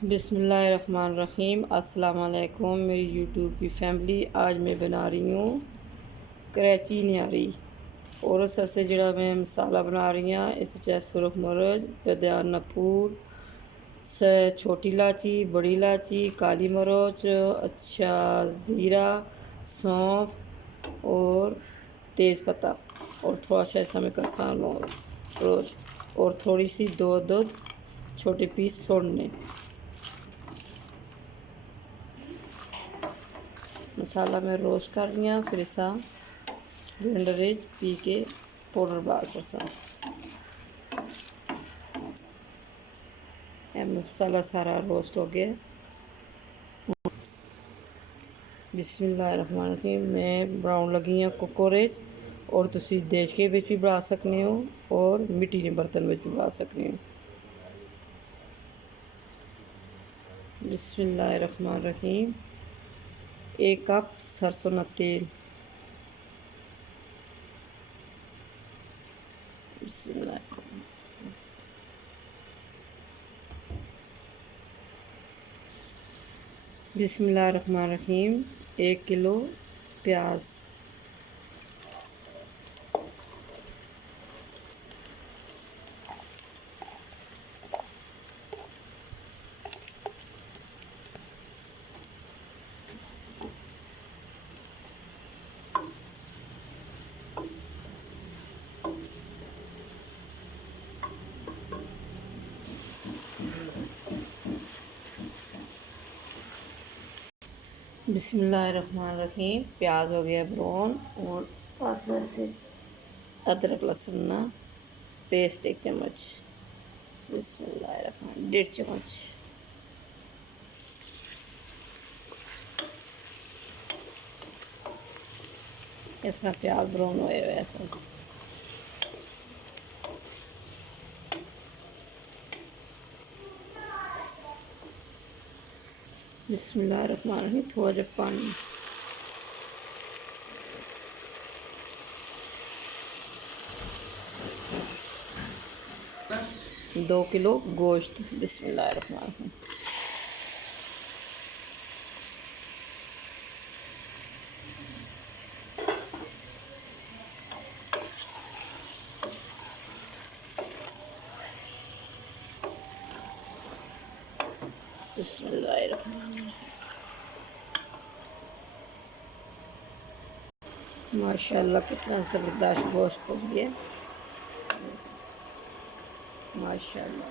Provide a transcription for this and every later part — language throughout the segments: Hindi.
बिस्मिल्लाहिर्रहमानिर्रहीम। अस्सलाम वालेकुम मेरी यूट्यूब की फैमिली। आज मैं बना रही हूँ करैची न्यारी और उस वास्ते जड़ा मैं मसाला बना रही हूँ इस सुरख मिर्च, बदान नपूर, छोटी इलाची, बड़ी इलाची, काली मिर्च, अच्छा ज़ीरा, सौंफ और तेज़ पत्ता और थोड़ा सा ऐसा मैं करसान रोस्ट और थोड़ी सी दो छोटे पीस छोड़ने। मसाला मैं रोस्ट कर लिया फिर इसा ब्लेंडर पी के पाउडर बास करसा। मसाला सारा रोस्ट हो गया। बिस्मिल्लाहिर्रहमानिर्रहीम। मैं बनाउन लगी हाँ कुकोरेज और तुसी देश के भी बना सकते हो और मिट्टी के बर्तन में भी बना सकते हो। बिस्मिल्लाहिर्रहमानिर्रहीम। 1 कप सरसों का तेल। बिस्मिल्लाहिर्रहमानिर्रहीम। 1 किलो प्याज। बिस्मिल्लाहिर्रहमानिर्रहीम। प्याज हो गया ब्राउन और पास से अदरक लहसुन ना पेस्ट 1 चम्मच। बिस्मिल्लाहिर्रहमान 1.5 चम्मच। ऐसा प्याज ब्राउन होए हुए ऐसा। बिस्मिल्लाहिर्रहमानिर्रहीम। थोड़ा जब पानी। 2 किलो गोश्त। बिस्मिल्लाहिर्रहमानिर्रहीम। बिस्मिल्लाहिर्रहमानिर्रहीम। माशाल्लाह कितना ज़बरदस्त गोश्त हो गया। माशाल्लाह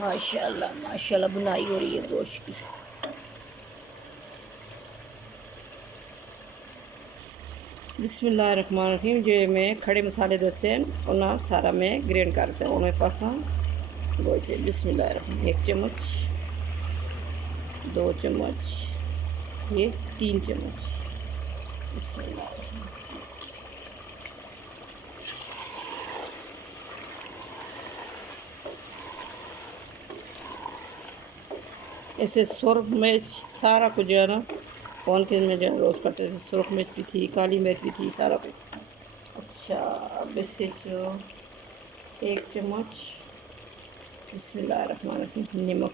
माशाल्लाह माशाल्लाह बुनाई हो रही है गोश्त की। बिस्मिल्लाहिर्रहमानिर्रहीम। जो मैं खड़े मसाले दसे उन्हें सारा मैं ग्राइंड करते हैं उन्हें पासा गोश्त। बिस्मिल्लाहिर्रहमानिर्रहीम। 1 चम्मच, 2 चम्मच, ये 3 चम्मच। बिस्मिल्लाहिर्रहमानिर्रहीम। ऐसे सुरख मिर्च सारा कुछ जो है ना कौन के में जो रोस्ट करते थे। सुरख मिर्च भी थी, काली मिर्च भी थी, सारा कुछ। अच्छा अब इससे जो 1 चम्मच बिस्मिल्लाहिर्रहमानिर्रहीम नमक।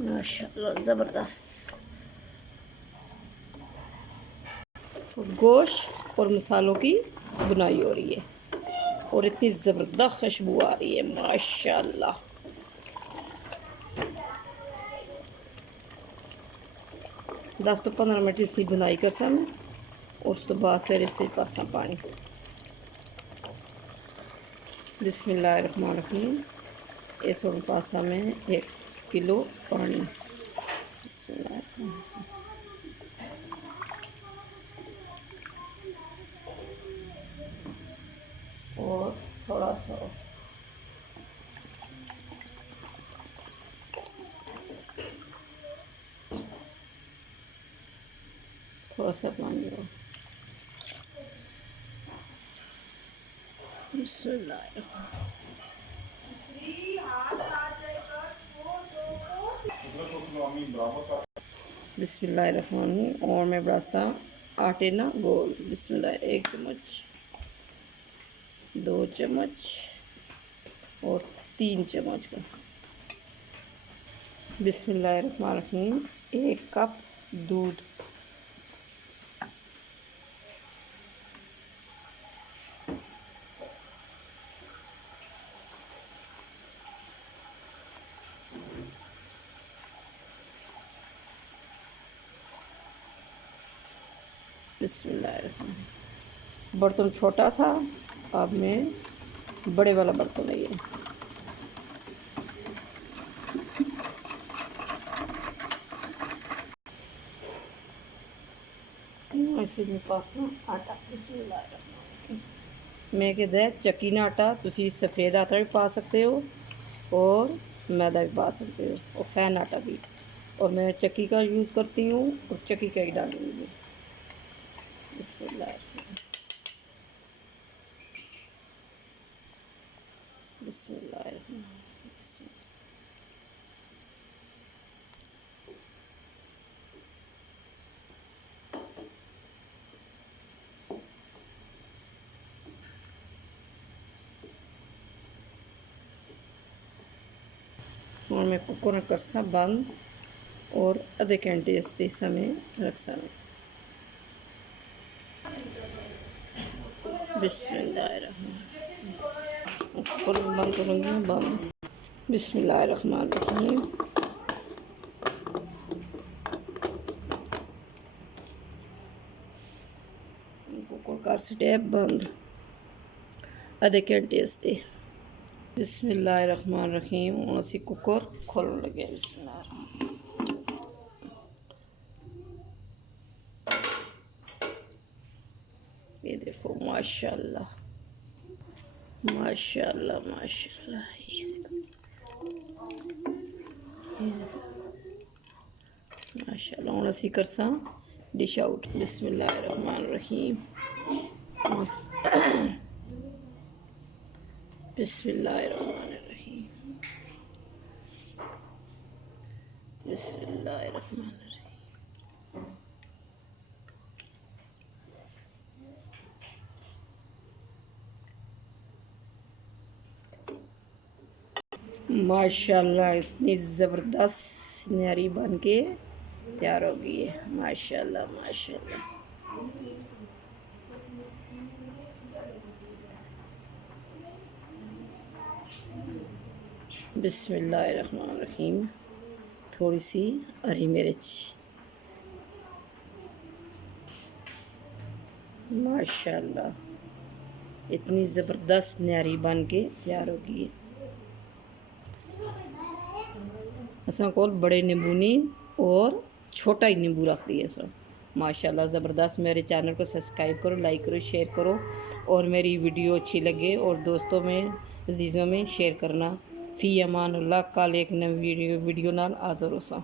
माशाल्लाह ज़बरदस्त गोश्त और मसालों की बुनाई हो रही है और इतनी ज़बरदस्त खुशबू आ रही है माशाल्लाह। 10 तो 15 मिनट इसकी बुनाई कर सन उस तो बाद फिर इससे पासा पानी। बिस्मिल्लाहिर्रहमानिर्रहीम। इस और पासा में 1 किलो पानी। बिस्मिल्लाहिर्रहमानिर्रहीम। और थोड़ा सा पानी हो। बिस्मिल्लाहिर्रहमानिर्रहीम। बिस्मिल्लाहिर्रहमानिर्रहीम। और मैं बड़ा सा आटे ना गोल बिस्मिल्लाह 1 चम्मच, 2 चम्मच और 3 चम्मच का। बिस्मिल्लाहिर्रहमानिर्रहीम। 1 कप दूध, बिस्मिल्लाहिर्रहमानिर्रहीम। बर्तन छोटा था, अब मैं बड़े वाला बर्तन है ये। इसमें पास आटा बिस्मिल्लाहिर्रहमानिर्रहीम। मैं कहते चक्की ना आटा, तुसी सफ़ेद आटा भी पा सकते हो और मैदा भी पा सकते हो और फैन आटा भी। और मैं चक्की का यूज़ करती हूँ और चक्की का ही डालूँगी। बिस्मिल्लाहिर्रहमानिर्रहीम। बिस्मिल्लाहिर्रहमानिर्रहीम। और मैं कुकर कर सा बंद और आधे घंटे इसते समय रख सा। बिस्मिल्लाहिर्रहमानिर्रहीम। कुकर बंद करूँगी, बंद। बिस्मिल्लाहिर्रहमानिर्रहीम। कुकर कर स्टेप बंद आधे घंटे इसते। बिस्मिल्लाहिर्रहमानिर्रहीम। हुण असीं कुकर खोलन लगे। बिस्मिल्लाहिर्रहमानिर्रहीम। ये देखो माशाल्लाह माशाल्लाह माशाल्लाह। ये माशाल्लाह। हुण असीं करसां डिश आउट। बिस्मिल्लाहिर्रहमानिर्रहीम। बिस्मिल्लाहिर्रहमानिर्रहीम। बिस्मिल्लाहिर्रहमानिर्रहीम। माशाल्लाह इतनी ज़बरदस्त न्यारी बन के तैयार हो गई है। माशाल्लाह माशाल्लाह। बिस्मिल्लाहिर्रहमानिर्रहीम। थोड़ी सी हरी मिर्च। माशाल्लाह इतनी ज़बरदस्त न्यारी बन के तैयार हो गई है। असां कोल बड़े नींबू नहीं और छोटा ही नींबू रख दिए सब। माशाल्लाह ज़बरदस्त। मेरे चैनल को सब्सक्राइब करो, लाइक करो, शेयर करो और मेरी वीडियो अच्छी लगे और दोस्तों में अजीज़ों में शेयर करना। फ़ी अमान अल्लाह। कल एक नई वीडियो नाल हाज़िर होसां।